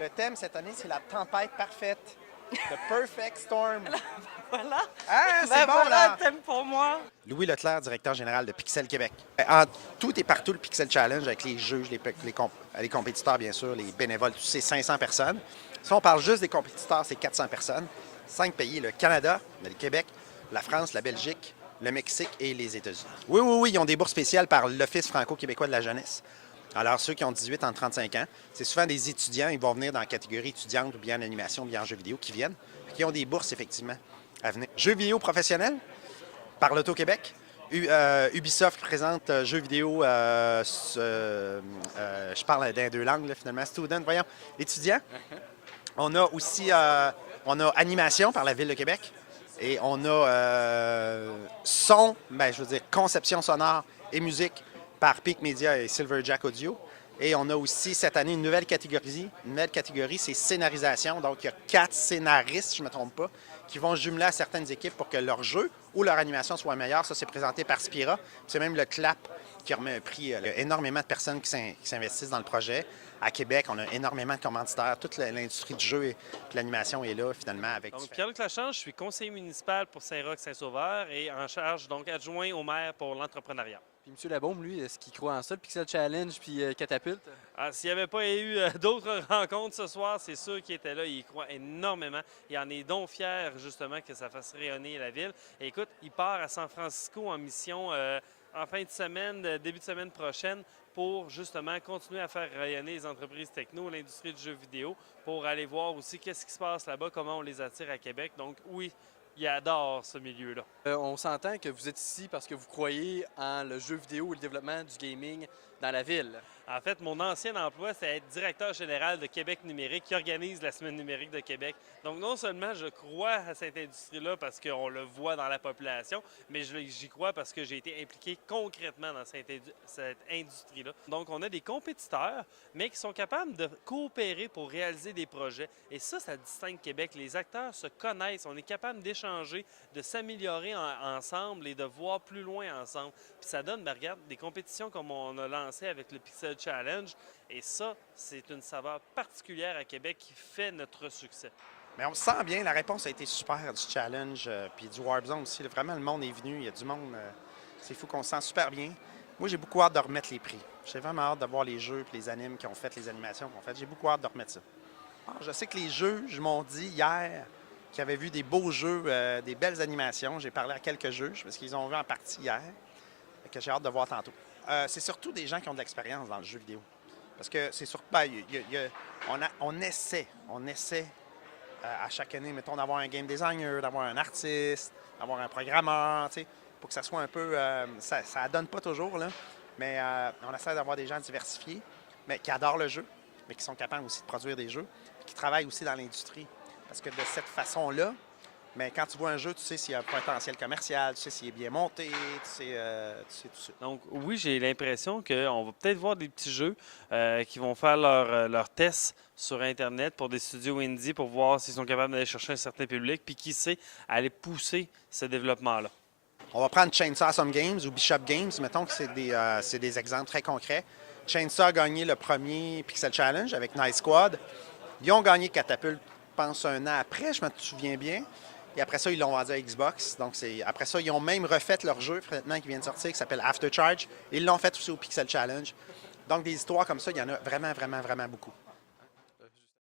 Le thème cette année, c'est la tempête parfaite. The Perfect Storm. Voilà. Ah, c'est Ben bon, voilà là! le thème pour moi. Louis Leclerc, directeur général de Pixel Québec. En tout et partout, le Pixel Challenge, avec les juges, les compétiteurs, bien sûr, les bénévoles, tous ces 500 personnes. Si on parle juste des compétiteurs, c'est 400 personnes. 5 pays, le Canada, le Québec, la France, la Belgique, le Mexique et les États-Unis. Oui, oui, oui, ils ont des bourses spéciales par l'Office franco-québécois de la jeunesse. Alors, ceux qui ont 18 en 35 ans, c'est souvent des étudiants, ils vont venir dans la catégorie étudiante ou bien en animation ou bien en jeux vidéo qui viennent, qui ont des bourses, effectivement, à venir. Jeux vidéo professionnels, par l'Auto-Québec. Ubisoft présente jeux vidéo, je parle dans deux langues, là, finalement, student, voyons, étudiants. On a aussi on a animation par la Ville de Québec et on a son, ben, je veux dire conception sonore et musique par Peak Media et Silverjack Audio. Et on a aussi cette année une nouvelle catégorie. Une nouvelle catégorie, c'est scénarisation. Donc, il y a 4 scénaristes, je ne me trompe pas, qui vont jumeler à certaines équipes pour que leur jeu ou leur animation soit meilleure. Ça, c'est présenté par Spira. C'est même le CLAP qui remet un prix. Il y a énormément de personnes qui s'investissent dans le projet. À Québec, on a énormément de commanditaires. Toute l'industrie du jeu et l'animation est là, finalement. Avec Donc, Pierre-Luc Lachange, je suis conseiller municipal pour Saint-Roch-Saint-Sauveur et en charge, donc adjoint au maire pour l'entrepreneuriat. Puis M. Labaume, lui, est-ce qu'il croit en ça, le Pixel Challenge puis Catapulte? Ah, s'il n'y avait pas eu d'autres rencontres ce soir, c'est sûr qu'il était là. Il y croit énormément. Il en est donc fier, justement, que ça fasse rayonner la ville. Et écoute, il part à San Francisco en mission en fin de semaine, début de semaine prochaine, pour justement continuer à faire rayonner les entreprises techno, l'industrie du jeu vidéo, pour aller voir aussi qu'est-ce qui se passe là-bas, comment on les attire à Québec. Donc oui, il adore ce milieu-là. On s'entend que vous êtes ici parce que vous croyez en le jeu vidéo et le développement du gaming dans la ville. En fait, mon ancien emploi, c'est être directeur général de Québec numérique qui organise la Semaine numérique de Québec. Donc, non seulement je crois à cette industrie-là parce qu'on le voit dans la population, mais j'y crois parce que j'ai été impliqué concrètement dans cette industrie-là. Donc, on a des compétiteurs, mais qui sont capables de coopérer pour réaliser des projets. Et ça distingue Québec. Les acteurs se connaissent. On est capable d'échanger, de s'améliorer ensemble et de voir plus loin ensemble. Puis ça donne, ben, regarde, des compétitions comme on a lancé avec le Pixel Challenge. Et ça, c'est une saveur particulière à Québec qui fait notre succès. Mais on se sent bien, la réponse a été super du challenge, puis du Warp Zone aussi. Là, vraiment, le monde est venu, il y a du monde. C'est fou qu'on se sent super bien. Moi, j'ai beaucoup hâte de remettre les prix. J'ai vraiment hâte de voir les jeux et les animes qui ont fait, les animations qu'on fait. J'ai beaucoup hâte de remettre ça. Alors, je sais que les juges m'ont dit hier qu'ils avaient vu des beaux jeux, des belles animations. J'ai parlé à quelques juges parce qu'ils ont vu en partie hier, que j'ai hâte de voir tantôt. C'est surtout des gens qui ont de l'expérience dans le jeu vidéo. Parce que c'est sûr, ben, on essaie à chaque année, mettons, d'avoir un game designer, d'avoir un artiste, d'avoir un programmeur, tu sais, pour que ça soit un peu... ça ne donne pas toujours, là, mais on essaie d'avoir des gens diversifiés, mais qui adorent le jeu, mais qui sont capables aussi de produire des jeux, qui travaillent aussi dans l'industrie. Parce que de cette façon-là, mais quand tu vois un jeu, tu sais s'il y a un potentiel commercial, tu sais s'il est bien monté, tu sais tout ça. Donc oui, j'ai l'impression qu'on va peut-être voir des petits jeux qui vont faire leurs tests sur Internet pour des studios indie pour voir s'ils sont capables d'aller chercher un certain public, puis qui sait, aller pousser ce développement-là. On va prendre Chainsaw Awesome Games ou Bishop Games, mettons que c'est des exemples très concrets. Chainsaw a gagné le premier Pixel Challenge avec Nice Squad. Ils ont gagné Catapulte, je pense, un an après, je me souviens bien. Et après ça, ils l'ont vendu à Xbox. Donc, après ça, ils ont même refait leur jeu maintenant qui vient de sortir, qui s'appelle Aftercharge. Ils l'ont fait aussi au Pixel Challenge. Donc, des histoires comme ça, il y en a vraiment, vraiment, vraiment beaucoup.